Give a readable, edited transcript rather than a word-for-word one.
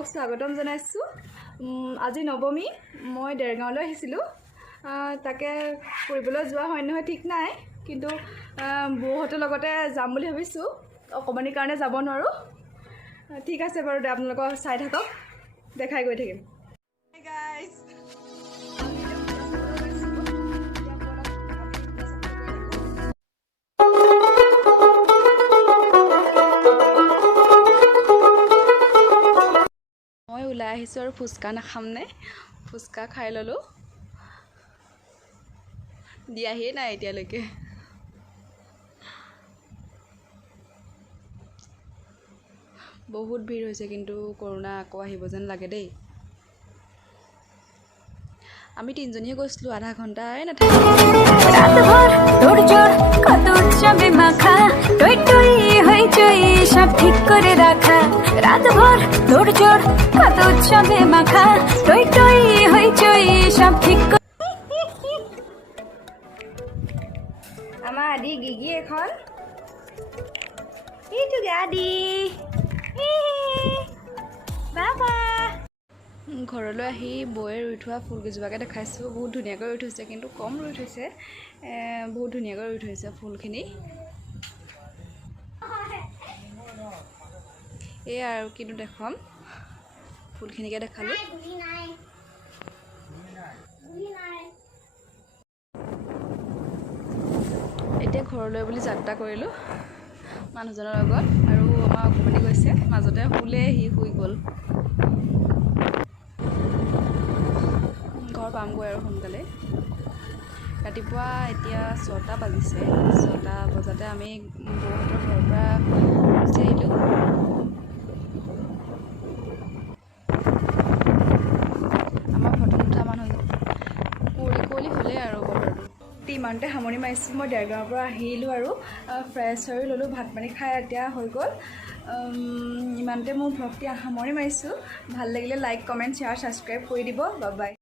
সকলোক স্বাগতম জনাইছোঁ। আজি নৱমী, মই দেৰগাঁৱলৈ আহিছিলোঁ। তাকে ফুৰিবলৈ যোৱা হয় নহয় ঠিক নাই, কিন্তু বৌহঁতৰ লগতে যাম বুলি ভাবিছোঁ। অকণমানিৰ কাৰণে যাব নোৱাৰোঁ। ঠিক আছে বাৰু, আপোনালোকক চাই থাকক, দেখাই গৈ থাকিম। মই ওলাই আহিছোঁ আৰু ফুচকা নাখামনে, ফুচকা খাই ল'লোঁ। দিয়াহিয়ে নাই এতিয়ালৈকে। বহুত ভিৰ হৈছে, কিন্তু কৰোণা আকৌ আহিব যেন লাগে দেই। আমি তিনিজনীয়ে গৈছিলোঁ, আধা ঘণ্টাই নাথাকিলোঁ। আমাৰ আদি গিগি এখন, এইটো আদি বাবা। ঘৰলৈ আহি বৌয়ে ৰুই থোৱা ফুলকেইজোপাকে দেখাইছোঁ। বহুত ধুনীয়াকৈ ৰুই থৈছে, কিন্তু কম ৰুই থৈছে। বহুত ধুনীয়াকৈ ৰুই থৈছে ফুলখিনি। এই আৰু কিন্তু দেখুৱাম, ফুলখিনিকে দেখালোঁ। এতিয়া ঘৰলৈ বুলি যাত্ৰা কৰিলোঁ মানুহজনৰ লগত, আৰু আমাৰ অকণমানি গৈছে মাজতে, শুলে, সি শুই গ'ল। ঘৰ পামগৈ আৰু সোনকালে। ৰাতিপুৱা এতিয়া 6টা বাজিছে। 6টা বজাতে আমি বৌহঁতৰ ঘৰৰ পৰা গুচি আহিলোঁ। আমাৰ ফটো নুঠা মানুহ কুঁৱলী হ'লেই আৰু বতৰটো। ইমানতে সামৰণি মাৰিছোঁ। মই দেৰগাঁৱৰ পৰা আহিলোঁ আৰু ফ্ৰেছ হৈ ল'লোঁ, ভাত পানী খাই এতিয়া হৈ গ'ল। ইমানতে মোৰ ভ্লগটি সামৰণি মাৰিছোঁ। ভাল লাগিলে লাইক, কমেণ্ট, শ্বেয়াৰ, ছাবস্ক্ৰাইব কৰি দিব। Bye bye.